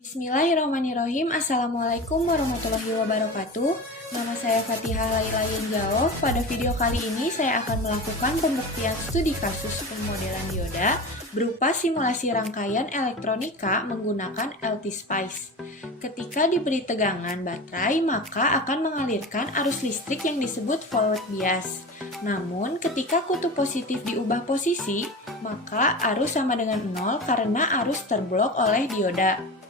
Bismillahirrahmanirrahim. Assalamualaikum warahmatullahi wabarakatuh. Nama saya Fatihah Laila Yenjao. Pada video kali ini saya akan melakukan pembuktian studi kasus pemodelan dioda berupa simulasi rangkaian elektronika menggunakan LT-Spice. Ketika diberi tegangan baterai, maka akan mengalirkan arus listrik yang disebut forward bias. Namun, ketika kutub positif diubah posisi, maka arus sama dengan 0 karena arus terblok oleh dioda.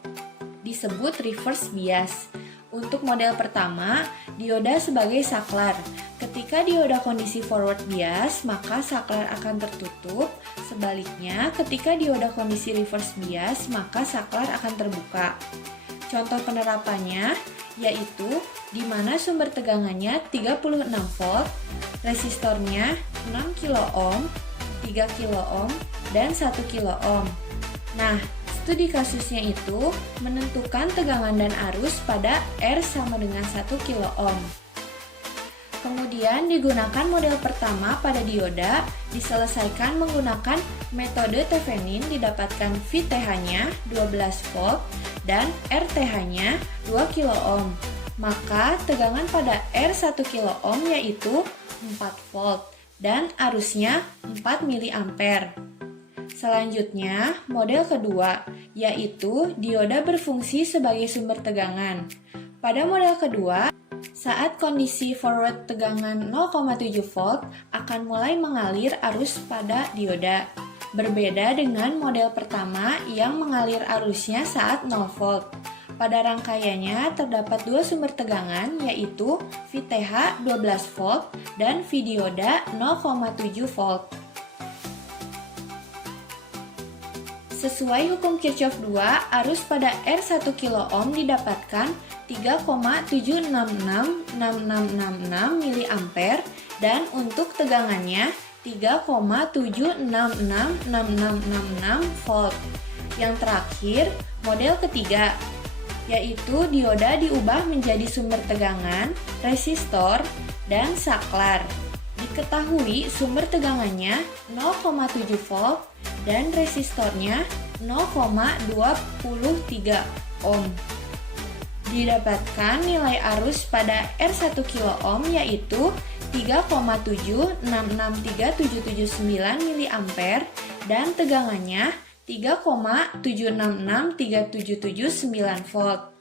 Disebut reverse bias. Untuk model pertama, dioda sebagai saklar. Ketika dioda kondisi forward bias, maka saklar akan tertutup. Sebaliknya, ketika dioda kondisi reverse bias, maka saklar akan terbuka. Contoh penerapannya yaitu di mana sumber tegangannya 36 volt, resistornya 6 kilo ohm, 3 kilo ohm, dan 1 kilo ohm. Nah, studi kasusnya itu menentukan tegangan dan arus pada R sama dengan 1 kilo ohm. Kemudian digunakan model pertama pada dioda, diselesaikan menggunakan metode Thevenin, didapatkan VTH-nya 12 volt dan RTH-nya 2 kilo ohm. Maka tegangan pada R 1 kilo ohm yaitu 4 volt dan arusnya 4 mA. Selanjutnya, model kedua, yaitu dioda berfungsi sebagai sumber tegangan. Pada model kedua, saat kondisi forward tegangan 0,7 volt akan mulai mengalir arus pada dioda. Berbeda dengan model pertama yang mengalir arusnya saat 0 volt. Pada rangkaiannya terdapat dua sumber tegangan, yaitu VTH 12 volt dan VDioda 0,7 volt. Sesuai hukum Kirchhoff 2, arus pada R 1 kilo ohm didapatkan 3,7666666 mA dan untuk tegangannya 3,7666666 volt. Yang terakhir, model ketiga, yaitu dioda diubah menjadi sumber tegangan, resistor, dan saklar. Diketahui sumber tegangannya 0,7 volt dan resistornya 0,23 ohm. Didapatkan nilai arus pada R 1 kilo ohm yaitu 3,7663779 mA dan tegangannya 3,7663779 volt.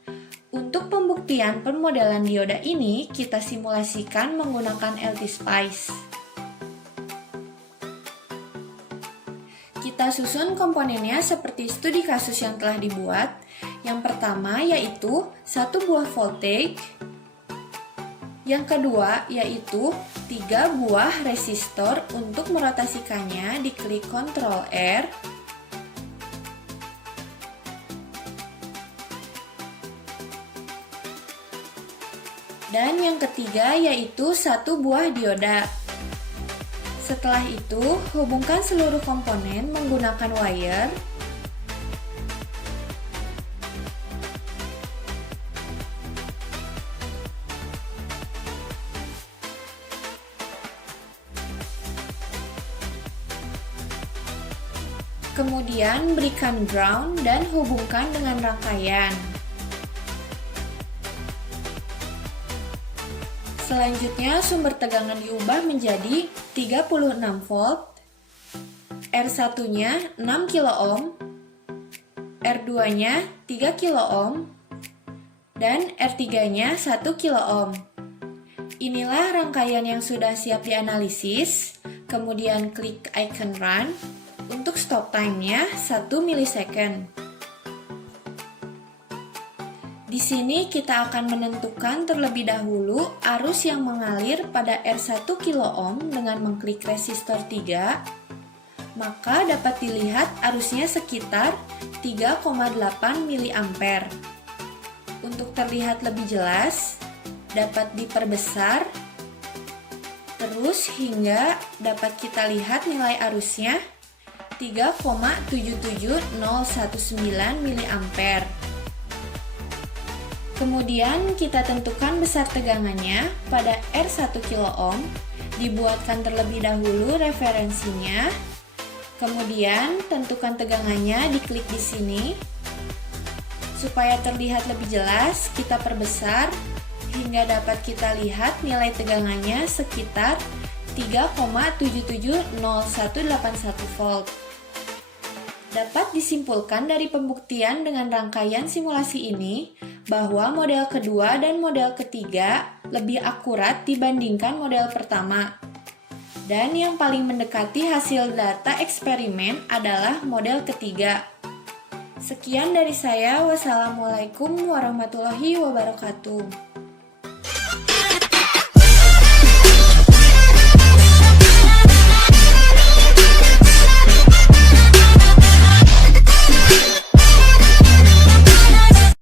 Untuk pembuktian pemodelan dioda ini, kita simulasikan menggunakan LT-Spice. Kita susun komponennya seperti studi kasus yang telah dibuat. Yang pertama yaitu satu buah voltage. Yang kedua yaitu 3 buah resistor. Untuk merotasikannya, diklik Ctrl R. Dan yang ketiga yaitu 1 buah dioda. Setelah itu, hubungkan seluruh komponen menggunakan wire. Kemudian berikan ground dan hubungkan dengan rangkaian. Selanjutnya, sumber tegangan diubah menjadi 36 volt, R1-nya 6 kilo ohm, R2-nya 3 kilo ohm, dan R3-nya 1 kilo ohm. Inilah rangkaian yang sudah siap dianalisis. Kemudian klik icon run. Untuk stop time-nya 1 milisecond. Di sini kita akan menentukan terlebih dahulu arus yang mengalir pada R 1 kilo ohm dengan mengklik resistor 3. Maka dapat dilihat arusnya sekitar 3,8 mA. Untuk terlihat lebih jelas, dapat diperbesar terus hingga dapat kita lihat nilai arusnya 3,77019 mA. Kemudian kita tentukan besar tegangannya pada R 1 kilo ohm, dibuatkan terlebih dahulu referensinya. Kemudian tentukan tegangannya, diklik di sini. Supaya terlihat lebih jelas, kita perbesar hingga dapat kita lihat nilai tegangannya sekitar 3,770181 volt. Dapat disimpulkan dari pembuktian dengan rangkaian simulasi ini bahwa model kedua dan model ketiga lebih akurat dibandingkan model pertama. Dan yang paling mendekati hasil data eksperimen adalah model ketiga. Sekian dari saya. Wassalamualaikum warahmatullahi wabarakatuh.